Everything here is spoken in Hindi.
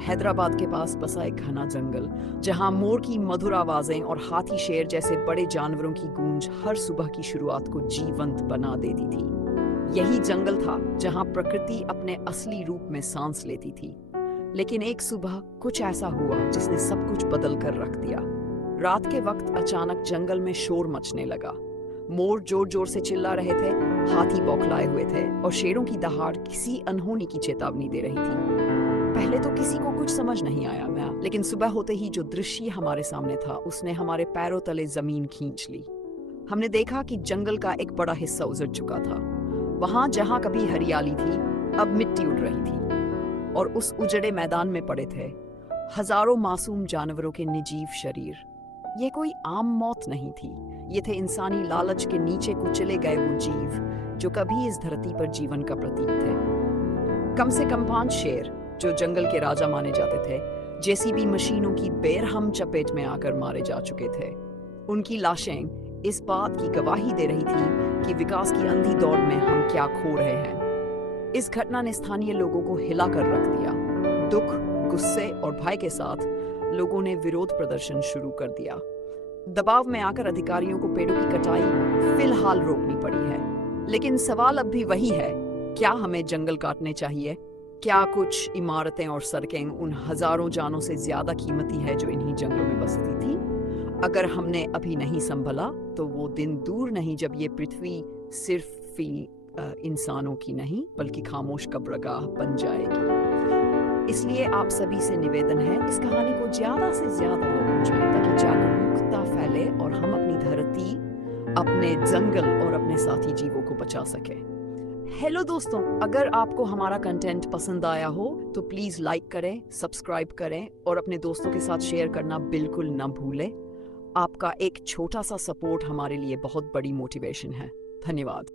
हैदराबाद के पास बसा एक घना जंगल, जहां मोर की मधुर आवाजें और हाथी शेर जैसे बड़े जानवरों की गूंज हर सुबह की शुरुआत को जीवंत बना देती थी। यही जंगल था जहां प्रकृति अपने असली रूप में सांस लेती थी। लेकिन एक सुबह कुछ ऐसा हुआ जिसने सब कुछ बदल कर रख दिया। रात के वक्त अचानक जंगल में शोर मचने लगा। मोर जोर जोर से चिल्ला रहे थे, हाथी बौखलाए हुए थे और शेरों की दहाड़ किसी अनहोनी की चेतावनी दे रही थी। पहले तो किसी को कुछ समझ नहीं आया लेकिन सुबह होते ही जो दृश्य हमारे सामने था उसने हमारे पैरों तले जमीन खींच ली। हमने देखा कि जंगल का एक बड़ा हिस्सा उजड़ चुका था। वहां जहां कभी हरियाली थी, अब मिट्टी उड़ रही थी और उस उजड़े मैदान में पड़े थे हजारों मासूम जानवरों के निर्जीव शरीर। ये कोई आम मौत नहीं थी, ये थे इंसानी लालच के नीचे कुचले गए वो जीव जो कभी इस धरती पर जीवन का प्रतीक थे। कम से कम 5 शेर जो जंगल के राजा माने जाते थे, जेसीबी मशीनों की बेरहम चपेट में आकर मारे जा चुके थे। उनकी लाशें इस बात की गवाही दे रही थी कि विकास की अंधी दौड़ में हम क्या खो रहे हैं। इस घटना ने स्थानीय लोगों को हिला कर रख दिया। दुख, गुस्से और भय के साथ लोगों ने विरोध प्रदर्शन शुरू कर दिया। दबाव में आकर अधिकारियों को पेड़ों की कटाई फिलहाल रोकनी पड़ी है। लेकिन सवाल अब भी वही है, क्या हमें जंगल काटने चाहिए? क्या कुछ इमारतें और सड़कें उन हजारों जानों से ज्यादा कीमती है जो इन्हीं जंगलों में बसती थी? अगर हमने अभी नहीं संभला तो वो दिन दूर नहीं जब ये पृथ्वी सिर्फ इंसानों की नहीं बल्कि खामोश कब्रगाह बन जाएगी। इसलिए आप सभी से निवेदन है, इस कहानी को ज्यादा से ज्यादा लोग पहुंचाएं ताकि जागरूकता फैले और हम अपनी धरती, अपने जंगल और अपने साथी जीवों को बचा सके। हेलो दोस्तों, अगर आपको हमारा कंटेंट पसंद आया हो तो प्लीज लाइक करें, सब्सक्राइब करें और अपने दोस्तों के साथ शेयर करना बिल्कुल न भूलें। आपका एक छोटा सा सपोर्ट हमारे लिए बहुत बड़ी मोटिवेशन है। धन्यवाद।